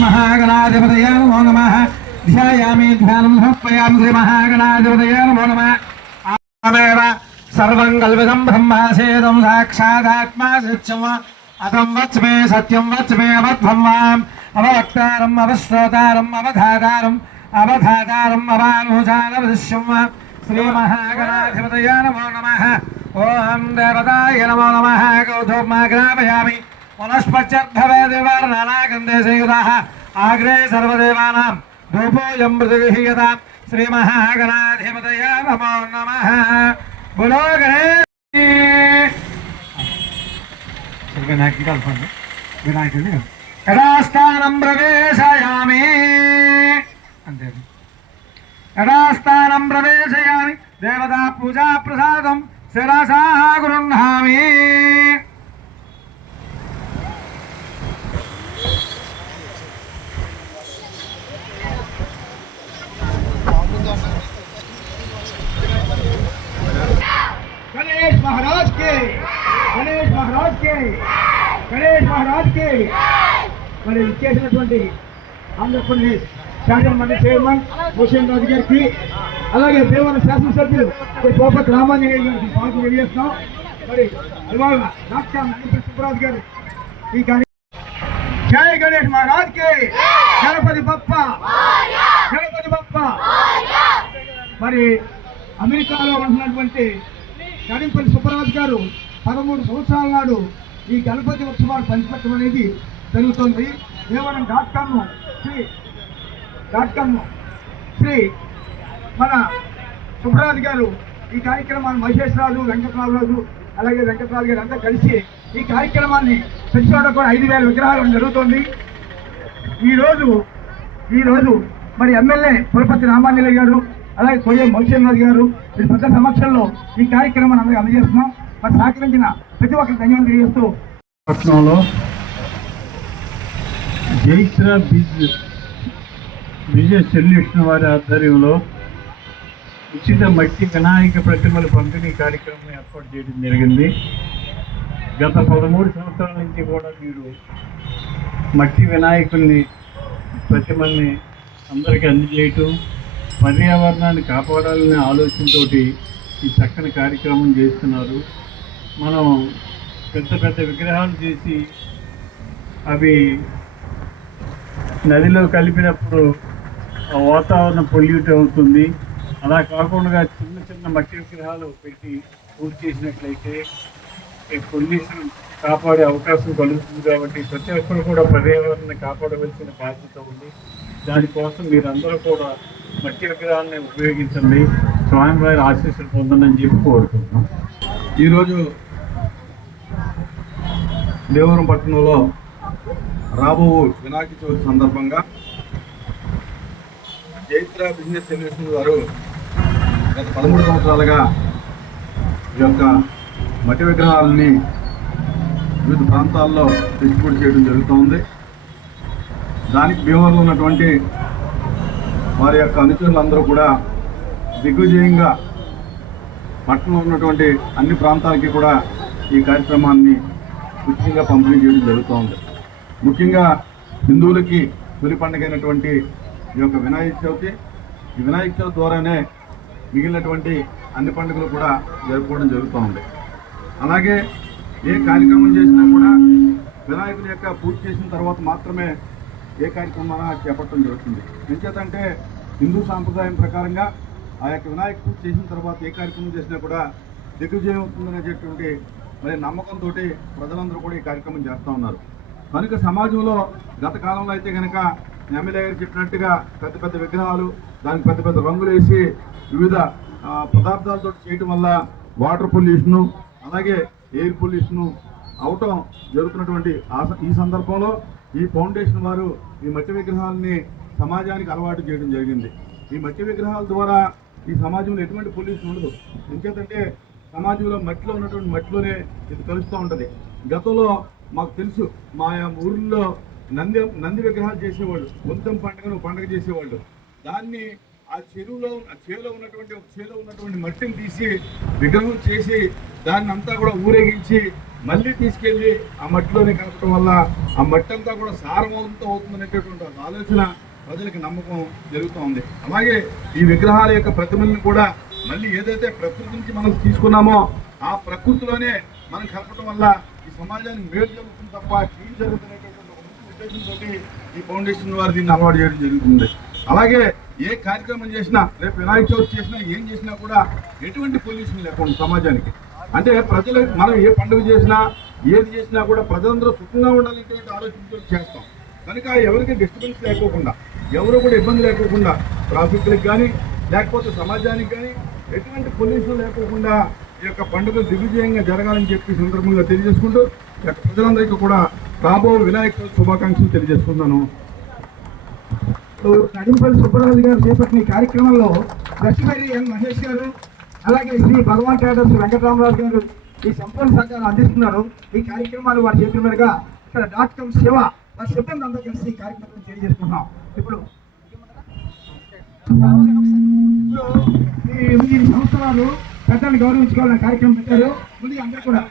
महागणाधिपतये नमो नमः ध्यायामि ध्यानं समर्पयामि श्रीमहागणाधिपतये नमो नमः आमेव सर्वं कल्पितं ब्रह्मासेदं साक्षादात्मा सत्यम अतं वच्मे सत्यं वच्मे अवध्वं वाम् अववक्तारम् अवश्रोतारम् अवधातारम् अवधातारम् अवानुजानवदृश्यं वा श्रीमहागणाधिपतये नमो नमः ॐ देवताय नमो नमः పునఃపశ్చర్థవేదేవారు నానాగంధేశయుధాः ఆగ్రే సర్వదేవానాం ధూపోయం పృథివీయత శ్రీ మహాగణాధిపతయ నమో నమః బులో గణేష్ వినాయకుడు కలపండి వినాయకుడిని యథాస్థానం ప్రవేశయామి అంతే యథాస్థానం ప్రవేశయామి దేవతా పూజా ప్రసాదం శిరసా గృహ్ణామి చేసినటువంటి ఆంధ్రప్రదేశ్ శాసనమండలి చైర్మన్ భూషణ్ రాజు గారికి అలాగే దేవర శాసనసభ్యులు శ్రీ గోపతి రామాంజనేయ గారికి స్వాగతం తెలియజేస్తాం మరి ఇవాళ డాక్టర్ వెంకట సుబ్బరాజు గారు ఈ కార్య జై గణేష్ మా కి గణపతి బప్ప. గణపతి బప్ప. మరి అమెరికాలో ఉంటున్నటువంటి గణపతి సుబ్బరాజు గారు పదమూడు సంవత్సరాల నాడు ఈ గణపతి ఉత్సవాలు పంచిపెట్టడం అనేది జరుగుతుంది Devaram dot com Sri dot com Sri మన సుబ్బరాజు గారు ఈ కార్యక్రమాన్ని మహేశ్వరరాజు రాజు అలాగే వెంకటరాజు గారు అంతా కలిసి ఈ కార్యక్రమాన్ని ప్రతి కూడా ఐదు వేల విగ్రహాలు జరుగుతుంది. ఈరోజు ఈరోజు మరి ఎమ్మెల్యే పులపతి రామాంజలి గారు అలాగే కొయ్య మోక్షేంద్రరాజు గారు వీరి పెద్ద సమక్షంలో ఈ కార్యక్రమాన్ని అందరికీ అందజేస్తున్నాం. మరి సహకరించిన ప్రతి ఒక్కరికి ధన్యవాదాలు తెలియజేస్తూ పట్టణంలో జైత్ర బిజినెస్ బిజినెస్ సొల్యూషన్ వారి ఆధ్వర్యంలో ఉచిత మట్టి వినాయక ప్రతిమల పంపిణీ కార్యక్రమం ఏర్పాటు చేయడం జరిగింది. గత పదమూడు సంవత్సరాల నుంచి కూడా మీరు మట్టి వినాయకుల్ని ప్రతిమల్ని అందరికీ అందజేయటం పర్యావరణాన్ని కాపాడాలనే ఆలోచనతోటి ఈ చక్కని కార్యక్రమం చేస్తున్నారు. మనం పెద్ద పెద్ద విగ్రహాలు చేసి అవి నదిలో కలిపినప్పుడు వాతావరణం పొల్యూట్ అవుతుంది. అలా కాకుండా చిన్న చిన్న మట్టి విగ్రహాలు పెట్టి పూర్తి చేసినట్లయితే ఈ పొల్యూషన్ కాపాడే అవకాశం కలుగుతుంది కాబట్టి ప్రతి ఒక్కరు కూడా పర్యావరణాన్ని కాపాడవలసిన బాధ్యత ఉంది. దానికోసం మీరందరూ కూడా మట్టి విగ్రహాలని ఉపయోగించండి. స్వామివారి ఆశీస్సులు పొందనని చెప్పి కోరుకుంటున్నాం. ఈరోజు దేవరం పట్టణంలో రాబో వినాయక చవితి సందర్భంగా చైత్ర బిజినెస్ సొల్యూషన్ వారు గత పదమూడు సంవత్సరాలుగా ఈ యొక్క మట్టి విగ్రహాలని వివిధ ప్రాంతాల్లో డిస్ట్రిబ్యూట్ చేయడం జరుగుతోంది. దానికి భీమవరంలో ఉన్నటువంటి వారి యొక్క అనుచరులందరూ కూడా దిగ్విజయంగా పట్టణంలో ఉన్నటువంటి అన్ని ప్రాంతాలకి కూడా ఈ కార్యక్రమాన్ని ఉచితంగా పంపిణీ చేయడం జరుగుతోంది. ముఖ్యంగా హిందువులకి తొలి పండుగ అయినటువంటి ఈ యొక్క వినాయక చవితి. ఈ వినాయక చవితి ద్వారానే మిగిలినటువంటి అన్ని పండుగలు కూడా జరుపుకోవడం జరుగుతూ ఉంది. అలాగే ఏ కార్యక్రమం చేసినా కూడా వినాయకుడి యొక్క పూర్తి చేసిన తర్వాత మాత్రమే ఏ కార్యక్రమం చేపట్టడం జరుగుతుంది. ఎంచేతంటే హిందూ సాంప్రదాయం ప్రకారంగా ఆ యొక్క వినాయక పూజ చేసిన తర్వాత ఏ కార్యక్రమం చేసినా కూడా దిగ్విజయం అవుతుందనేటువంటి మరి నమ్మకంతో ప్రజలందరూ కూడా ఈ కార్యక్రమం చేస్తూ ఉన్నారు. కనుక సమాజంలో గత కాలంలో అయితే కనుక ఎమ్మెల్యే గారు చెప్పినట్టుగా పెద్ద పెద్ద విగ్రహాలు దానికి పెద్ద పెద్ద రంగులు వేసి వివిధ పదార్థాలతో చేయటం వల్ల వాటర్ పొల్యూషను అలాగే ఎయిర్ పొల్యూషను అవటం జరుగుతున్నటువంటి ఈ సందర్భంలో ఈ ఫౌండేషన్ వారు ఈ మట్టి విగ్రహాలని సమాజానికి అలవాటు చేయడం జరిగింది. ఈ మట్టి విగ్రహాల ద్వారా ఈ సమాజంలో ఎటువంటి పొల్యూషన్ ఉండదు. ఎందుకంటే సమాజంలో మట్టిలో ఉన్నటువంటి మట్టిలోనే ఇది కలుస్తూ ఉంటుంది. గతంలో మాకు తెలుసు మా ఊర్లో నంది నంది విగ్రహాలు చేసేవాళ్ళు వంతం పండుగను పండుగ చేసేవాళ్ళు. దాన్ని ఆ చెరువులో ఆ చేలో ఉన్నటువంటి ఒక చేలో ఉన్నటువంటి మట్టిని తీసి విగ్రహం చేసి దాన్ని అంతా కూడా ఊరేగించి మళ్ళీ తీసుకెళ్ళి ఆ మట్టిలోనే కలపడం వల్ల ఆ మట్టి అంతా కూడా సారవంతం అవుతుందనేటటువంటి ఆలోచన ప్రజలకు నమ్మకం జరుగుతూ ఉంది. అలాగే ఈ విగ్రహాల యొక్క ప్రతిమలను కూడా మళ్ళీ ఏదైతే ప్రకృతి నుంచి మనం తీసుకున్నామో ఆ ప్రకృతిలోనే మనం కలపడం వల్ల ఈ సమాజానికి మేలు జరుగుతుంది తప్ప కీడు జరుగుతున్నటువంటి ఒక మంచి ఉద్దేశంతో ఈ ఫౌండేషన్ వారు దీన్ని అలవాటు చేయడం జరుగుతుంది. అలాగే ఏ కార్యక్రమం చేసినా రేపు వినాయక చవితి చేసినా ఏం చేసినా కూడా ఎటువంటి పొల్యూషన్ లేకుండా సమాజానికి. అంటే ప్రజలు మనం ఏ పండుగ చేసినా ఏది చేసినా కూడా ప్రజలందరూ సుఖంగా ఉండాలనేటువంటి ఆలోచనతో చేస్తాం. కనుక ఎవరికి డిస్టర్బెన్స్ లేకోకుండా ఎవరు కూడా ఇబ్బంది లేకోకుండా ట్రాఫిక్లకు కానీ లేకపోతే సమాజానికి కానీ ఎటువంటి పొల్యూషన్ లేకోకుండా ఈ యొక్క పండుగ దిగ్విజయంగా జరగాలని చెప్పి సందర్భంగా తెలియజేసుకుంటూ ప్రజలందరికీ కూడా రాబో వినాయక శుభాకాంక్షలు తెలియజేసుకున్నాను నడింపల్లి సుబ్బరాజు గారు చేపట్టిన ఈ కార్యక్రమంలో లక్ష్మీపల్లి ఎన్ మహేష్ గారు అలాగే శ్రీ భగవాన్ ట్రేడర్స్ వెంకటరామరాజు గారు ఈ సంపూర్ణ సహకారం అందిస్తున్నారు. ఈ కార్యక్రమాలు వారు చేతుల మీదుగా ఇక్కడ డాట్ కామ్ శివ వారి సిబ్బంది అందరూ కలిసి ఈ కార్యక్రమం తెలియజేసుకుంటున్నాం. ఇప్పుడు ఇప్పుడు ఈ సంవత్సరాలు పెద్దల్ని గౌరవించుకోవాలని కార్యక్రమం పెట్టారు. ముందుగా అందరూ కూడా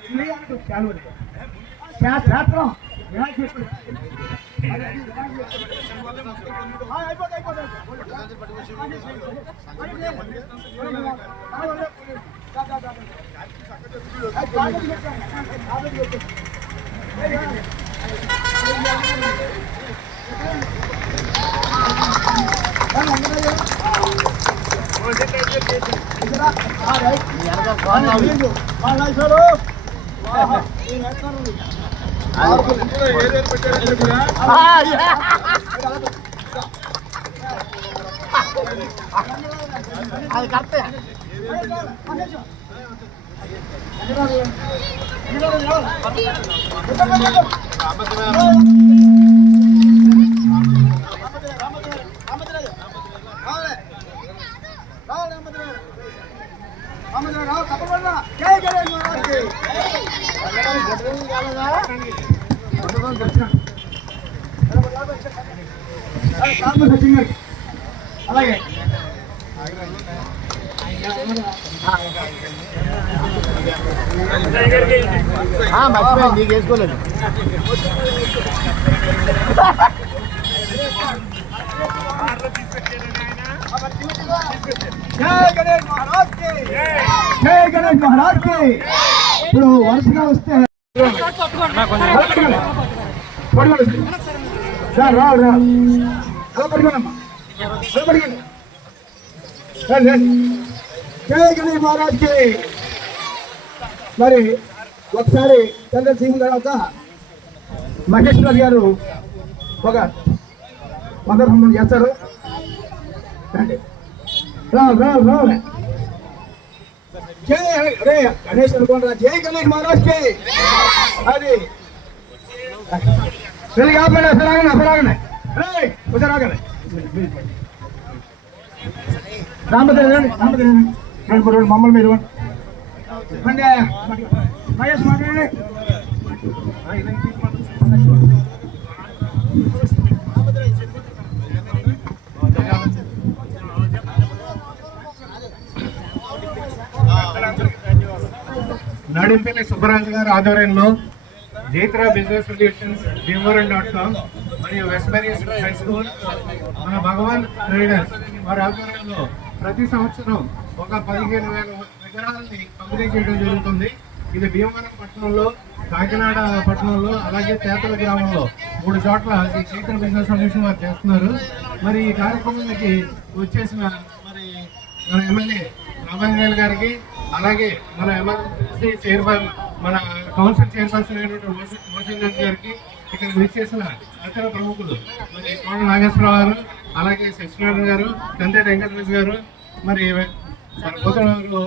చాలా అది కరెక్టే చవితి. అలాగే జై గణేష్ మహారాజ్కి జై గణేష్ మహారాజ్కి ఇప్పుడు వరుసగా వస్తే పడుకోండి సార్ అలా పడుకోనమ్మా అలా పడుకోండి మరి ఒకసారి చంద్ర సింగ్ తర్వాత మహేశ్వర్ గారు ఒక మందర్భం చేస్తారు. రండి. రా రా రా గణేష్ అనుకోండి గణేష్ మహారాజ్కి అది. వెళ్ళి కాపండి అసలు ఆగండి అసలు ఆగండి. రే ఒకసారి ఆగండి. రామదేవి రండి రామదేవి రండి. రెండు మూడు రెండు మమ్మల్ని మీరు రండి మహేష్ మాట్లాడండి. నడింపల్లి సుబ్బరాజు గారి ఆధ్వర్యంలో Netra business solutions Bhimavaram dot com మరియు వెస్టబరీ హై స్కూల్ మన భగవాన్ ట్రేడర్స్ వారి ఆధ్వర్యంలో ప్రతి సంవత్సరం ఒక పదిహేను వేల విగ్రహాలని పంపిణీ చేయడం జరుగుతుంది. ఇది భీమవరం పట్టణంలో కాకినాడ పట్టణంలో అలాగే తేతల గ్రామంలో మూడు చోట్ల ఈ చైత్ర బిజినెస్ సొల్యూషన్ వారు చేస్తున్నారు. మరి ఈ కార్యక్రమానికి వచ్చేసిన మరి మన ఎమ్మెల్యే రామాంజనేయులు గారికి అలాగే మన ఎమ్మెల్సీ చైర్మన్ మన కౌన్సిల్ చైర్పర్సన్ అయినటువంటి మోషన్ రెడ్డి గారికి ఇక్కడ విచ్చేసిన ఇతర ప్రముఖులు మరి కోడ నాగేశ్వరరావు గారు అలాగే సత్యనారాయణ గారు కందేటి వెంకటరాజు గారు మరి మన కూతురు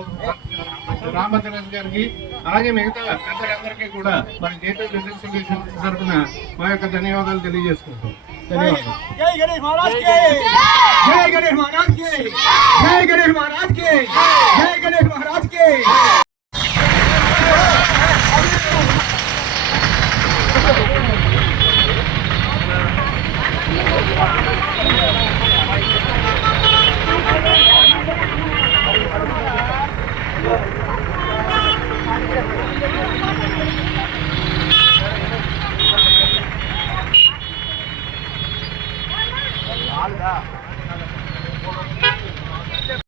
రామచంద్రరాజు గారికి అలాగే మిగతా పెద్దలందరికీ కూడా మరి జేపీ రిజర్వేషన్ తరఫున మా యొక్క ధన్యవాదాలు తెలియజేసుకుంటాం ధన్యవాదాలు. జై గణేష్ మహారాజ్ జై గణేష్ మహారాజ్ జై గణేష్ మహారాజ్ జై గణేష్ మహారాజ్